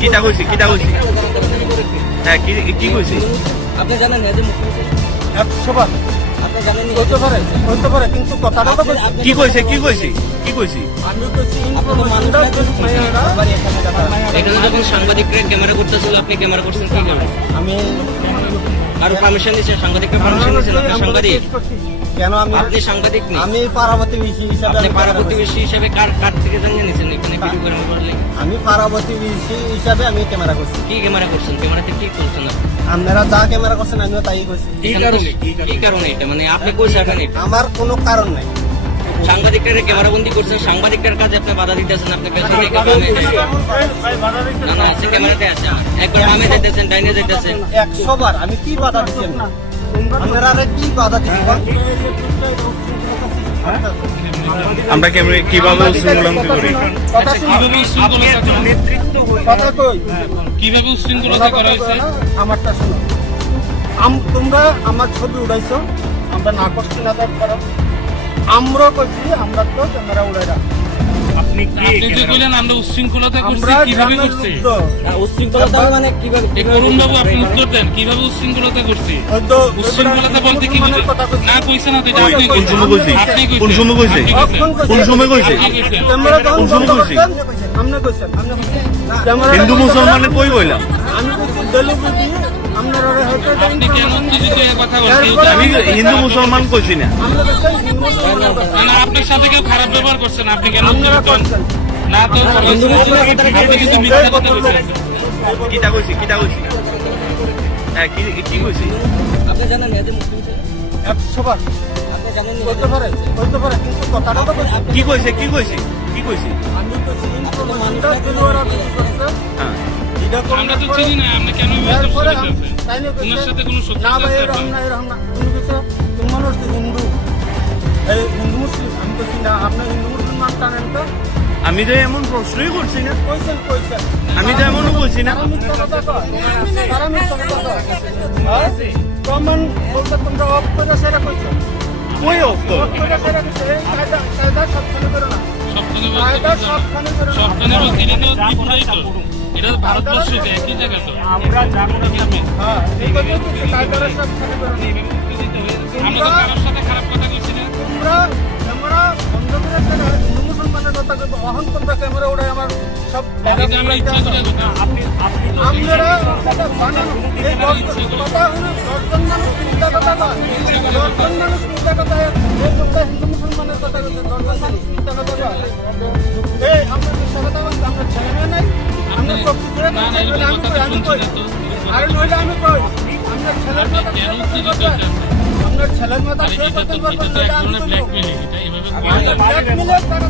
কিটা কইছি কিটা কইছি হ্যাঁ কি কি কইছি আপনি জানেন না যে মুখ্যমন্ত্রী একশো আপনি জানেন হইতে পারে হইতে পারে কিন্তু কথাটা তো কি কইছে কি কইছি কি কইছি আমি কইছি আপনি তো মানুষ না, কিন্তু মাইয়ারা, বাড়ি এখানে যখন সাংবাদিকরা ক্যামেরা করতেছিল আপনি ক্যামেরা করছেন কি আমি কারও পারমিশন দিয়েছেন সাংবাদিকরা পারমিশন দিয়েছেন আপনি সাংবাদিক? কেন আমি আপনি সাংবাদিক নেই আমি পারাবতী বিশি হিসাবে আপনি। প্রতিবেশী হিসেবে কার কার থেকে জানিয়ে নিয়েছেন এখানে ভিডিও ক্যামেরা করলে আমি পারাবতী বিশি হিসাবে আমি ক্যামেরা করছি। কি ক্যামেরা করছেন? ক্যামেরাতে কি করছেন আপনারা যা ক্যামেরা করছেন আমিও তাই করছি। এখানে তো- কি কারণে এটা? মানে আপনি কই থাকেন এটা? আমার কোনো কারণ নাই। সাংবাদিকরা ক্যামেরা বন্দি করছেন সাংবাদিকটার কাজে আপনি বাধা দিতেছেন আপনি পেছন থেকে না না আছে ক্যামেরাতে আছে। একবার বামে যাইতেছেন ডাইনে যাইতেছেন। একশো বার। আমি কি বাধা দিচ্ছি আমি? আপনারা বাধা দিচ্ছি আমরা ক্যামেরা কীভাবে উচ্ছৃঙ্খলামুখী করি? কথা শুনো, কথা কই? কীভাবে উশৃঙ্খলতা করা হয়েছে? আমারটা শোনো আম- তোমরা আমার ছবি উড়াইছো আমরা না করছি না তার করো। আমরা করছি আমরা তো ক্যামেরা উড়াই রাখি আপনি যে কইলেন আমরা উশৃঙ্খলতা করছি কীভাবে করছি? লোক তো। না, উশৃঙ্খলতা মানে কীভাবে এই করুণ বাবু আপনি উত্তর দেন কীভাবে উশৃঙ্খলতা করছি? ওই বলতে কি মুসলমানের বুঝেন না কইছে না তো এটা কই, আপনি কোন সময় কইছি? কোন সময় কইছে? আপনি কখন কইছে? কোন সময় কইছে আপনি কইছেন। ক্যামেরা যখন কোন সময় বন্ধ আপনি কইছেন, আপনি কইছেন। হিন্দু বন্ধ কই বললাম আমি কইছি delivery, আমি হিন্দু মুসলমান কইছি না। আপনার সাথে কেউ খারাপ ব্যবহার করছেন আপনি কেন। না তো কিন্তু মিথ্যা কথা বলছেন। কিটা কইছি কিটা কইছি? হ্যাঁ কি কি কইছি? আপনি জানেন না যে একশো বার আপনি জানেন না পারে হইতে পারে কিন্তু কথাটা তো কি কইছে কি কইছি কি কইছি? আমি কইছি হিন্দু মানুষরা দিলওয়ারা বিক্রি করছে। হ্যাঁ। আমরা তো চিনি না কেন আম- তাই না কইছে? ওনার সাথে কোনো না ভাই এরকম না এরকম না তুমি কইছো তুমি মনে হচ্ছে হিন্দু। এই হিন্দু মুসলিম আমি কইছি না আপনি হিন্দু মুসলমান টানেন তো? আমি তো এমন প্রশ্নই করছি না। আমি তো এমনও কইছি না। বলতে তোমরা অফ করে কইছো। অফ সবখানে বলতে এটা তো ত্রিপুরাই তো এটা ভারতবর্ষ এটা একই জায়গা তো হ্যাঁ এই কথা কইছো কায়দারা সবখানে করো না আমরা কারোর সাথে খারাপ কথা কইছি না। বন্ধ করে হিন্দু মুসলমানের কথা তোমরা ক্যামেরা আমার সব আমরা ইচ্ছা করে কথা আপনারা কথা বানানো এই কথা হলো দশজন মানুষ তিনটা কথা দশজন মানুষ তিনটা কথা হিন্দু মুসলমানের কথা দশজন মানুষ। আরে নইলে আমি কই আমরা ছেলের আপনি মাথা কেন খেয়ে উত্তেজিত কথা হইতেছেন? আমরা ছেলের মাথা এটা এভাবে